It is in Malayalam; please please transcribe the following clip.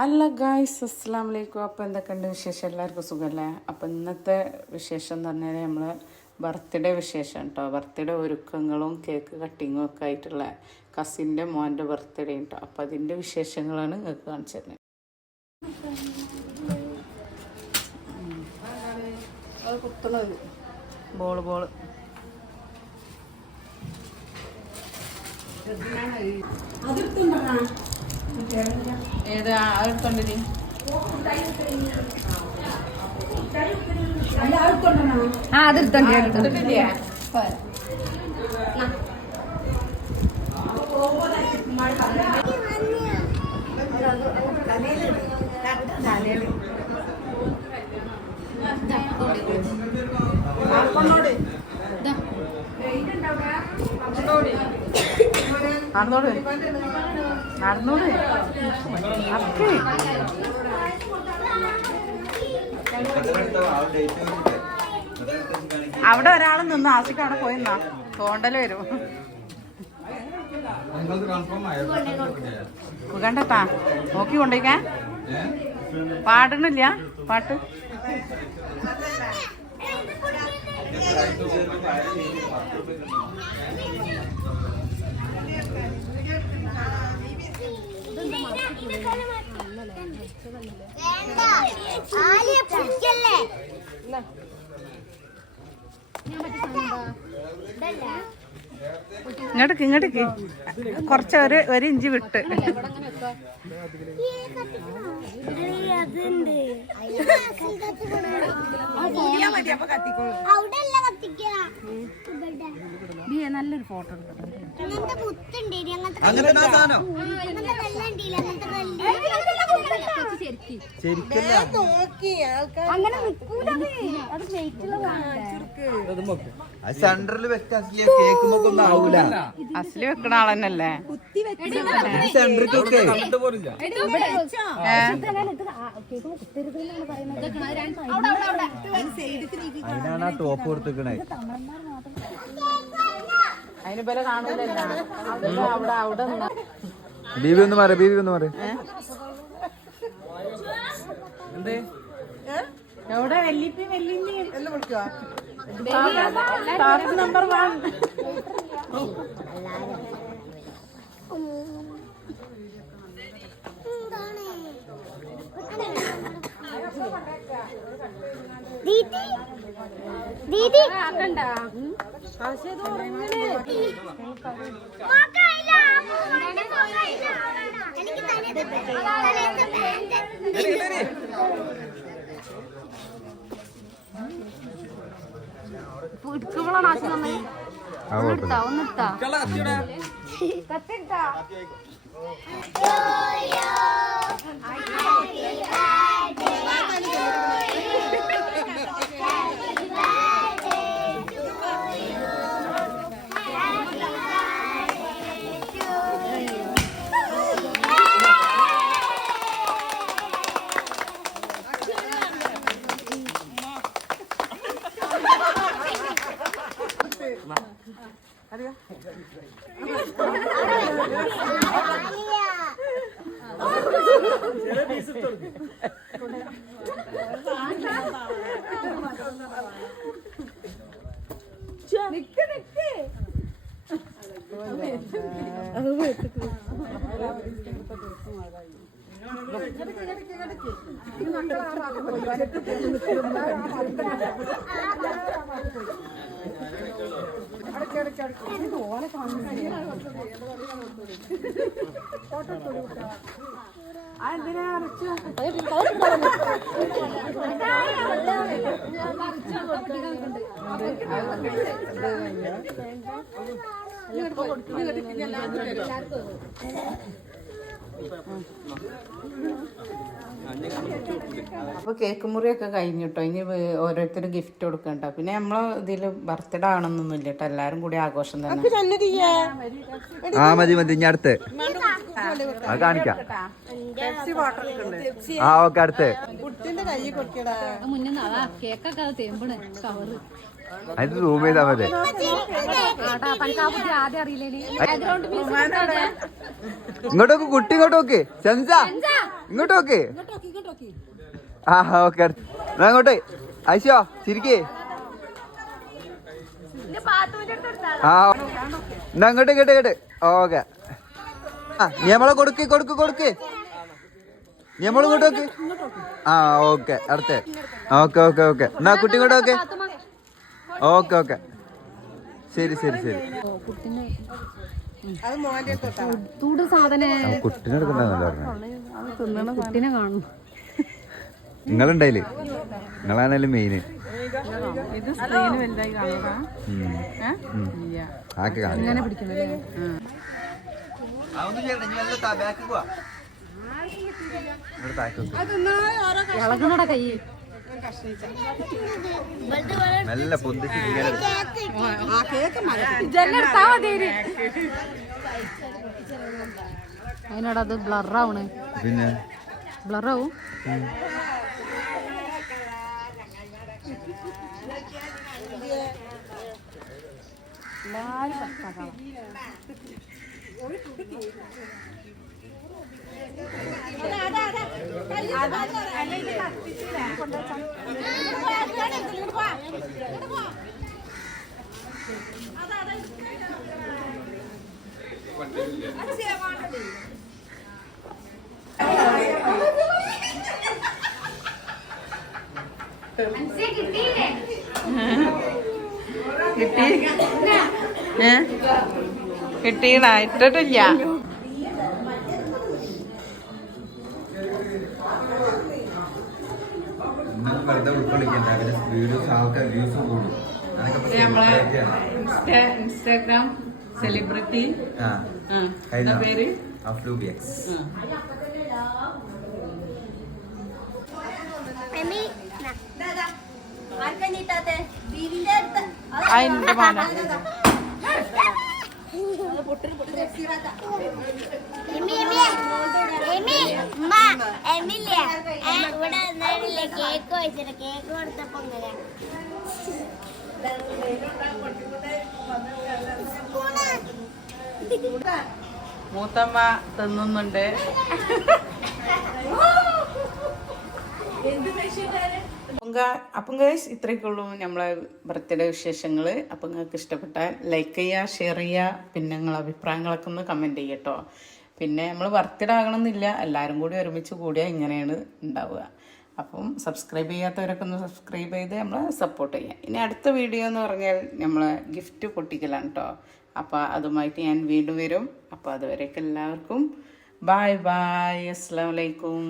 ഹലോ ഗായ്സ്, അസ്സലാമു അലൈക്കും. അപ്പോൾ എന്തൊക്കെയുണ്ട് വിശേഷം? എല്ലാവർക്കും സുഖമല്ലേ? അപ്പോൾ ഇന്നത്തെ വിശേഷം എന്ന് പറഞ്ഞാൽ നമ്മൾ ബർത്ത്ഡേ വിശേഷം കേട്ടോ. ബർത്ത്ഡേ ഒരുക്കങ്ങളും കേക്ക് കട്ടിങ്ങും ഒക്കെ ആയിട്ടുള്ള കസിൻ്റെ മോൻ്റെ ബർത്ത്ഡേ കേട്ടോ. അപ്പോൾ അതിൻ്റെ വിശേഷങ്ങളാണ് നിങ്ങൾക്ക് കാണിച്ചു തരുന്നത്. ബോള് ഏത് അടുത്തോണ്ടിരി അതെടുത്തോണ്ടില്ലേ നടന്നോട് അവിടെ ഒരാൾ നിന്ന് ആസിക്ക് അവിടെ പോയി നിന്നാ തോണ്ടല് വരും. കണ്ടട്ടാ നോക്കി കൊണ്ടേക്കാൻ പാടണില്ല പാട്ട്. ഇങ്ങോട്ടേക്ക് കുറച്ച് ഒരു ഇഞ്ച് വിട്ട് നല്ലൊരു ഫോട്ടോ സെന്ററിൽ വെക്കാൻ കേൾക്കുമ്പോ ആവൂല. അസല് വെക്കണ ആളെന്നല്ലേ സെന്ററിക്കൊക്കെ അതിനാണ് ആ ടോപ്പ് കൊടുത്തിക്കണേ. അതിന് പോലെ കാണൂലല്ല അവിടെ അവിടെ ബീവി ഒന്ന് മാറി എവിടെ വെല്ലിപ്പി സ്റ്റാഫ് നമ്പർ 1 ദീദി ഇടുക്കുമ്പോഴാണ് ആശയം നമ്മൾ ഒന്നിട്ടാ കത്തിട്ടാ അപ്പോൾ കേക്ക് മുറിയൊക്കെ കഴിഞ്ഞിട്ടോ. ഇനി ഓരോരുത്തർ ഗിഫ്റ്റ് കൊടുക്കണ്ട. പിന്നെ നമ്മളെ ഇതിൽ ബർത്ത്ഡേ ആണെന്നൊന്നുമില്ല കേട്ടോ. എല്ലാരും കൂടി ആഘോഷം തന്നെ. മതി ഞാൻ അടുത്ത് കാണിക്കാം. ഓക്കെ അടുത്ത് അത് സൂം ചെയ്താ മതി. ഇങ്ങോട്ടോക്ക് കുട്ടി ഇങ്ങോട്ടോക്ക്. സെൻസ ഇങ്ങോട്ട് നോക്ക്. ആ ഓക്കെ എന്നാ അങ്ങോട്ട് ഐശോ ചിരിക്കേ. ആ എന്നാ അങ്ങോട്ട് കേട്ട് ഓക്കെ. ആ നീ നമ്മളെ കൊടുക്ക് കൊടുക്ക് കൊടുക്ക്. നീ നമ്മൾ ഇങ്ങോട്ട് നോക്ക്. ആ ഓക്കെ അടുത്ത്. ഓക്കെ ഓക്കെ ഓക്കെ എന്നാ കുട്ടി ഇങ്ങോട്ട് നോക്ക്. ഓക്കെ ഓക്കെ ശരി ശരി ശരി. കുട്ടിനെ എടുക്കണ്ടെന്നല്ല പറഞ്ഞു. കുട്ടിനെ കാണും. നിങ്ങളുണ്ടായില്ലേ? നിങ്ങളാണേലും മെയിന്. ഇത് സ്ക്രീന് വലുതായി കാണുക. ആക്കി കാണും. ഇളകുന്നട കൈ നല്ല പൊന്തിച്ച് അതിനോട് അത് ബ്ലറാവണ്. പിന്നെ ബ്ലറാവും. കിട്ടിയിട്ടില്ല. വെറുതെ ഉൾക്കൊള്ളിക്കണ്ട. വീഡിയോസ് ആൾക്കാർ വ്യൂസ് കൂടും. ഇൻസ്റ്റാഗ്രാം സെലിബ്രിറ്റി പേര് അഫ്ലൂബിയക്സ്. അതിന്റെ മോനെ കേക്ക് വെച്ചിട്ട് കേക്ക് കൊടുത്തപ്പോ മൂത്തമ്മ തിന്നുന്നുണ്ട്. അപ്പം ഗൈസ് ഇത്രയൊക്കെയുള്ളൂ നമ്മളെ ബർത്ത്ഡേ വിശേഷങ്ങൾ. അപ്പം നിങ്ങൾക്ക് ഇഷ്ടപ്പെട്ടാൽ ലൈക്ക് ചെയ്യുക, ഷെയർ ചെയ്യുക, പിന്നെ നിങ്ങളെ അഭിപ്രായങ്ങളൊക്കെ ഒന്ന് കമൻറ്റ് ചെയ്യട്ടോ. പിന്നെ നമ്മൾ ബർത്ത്ഡേ ആകണമെന്നില്ല, എല്ലാവരും കൂടി ഒരുമിച്ച് കൂടിയാൽ ഇങ്ങനെയാണ് ഉണ്ടാവുക. അപ്പം സബ്സ്ക്രൈബ് ചെയ്യാത്തവരൊക്കെ ഒന്ന് സബ്സ്ക്രൈബ് ചെയ്ത് നമ്മളെ സപ്പോർട്ട് ചെയ്യാം. ഇനി അടുത്ത വീഡിയോ എന്ന് പറഞ്ഞാൽ നമ്മളെ ഗിഫ്റ്റ് പൊട്ടിക്കലാണ് കേട്ടോ. അപ്പോൾ അതുമായിട്ട് ഞാൻ വീണ്ടും വരും. അപ്പോൾ അതുവരേക്കും എല്ലാവർക്കും ബായ് ബായ്. അസ്സലാമു അലൈക്കും.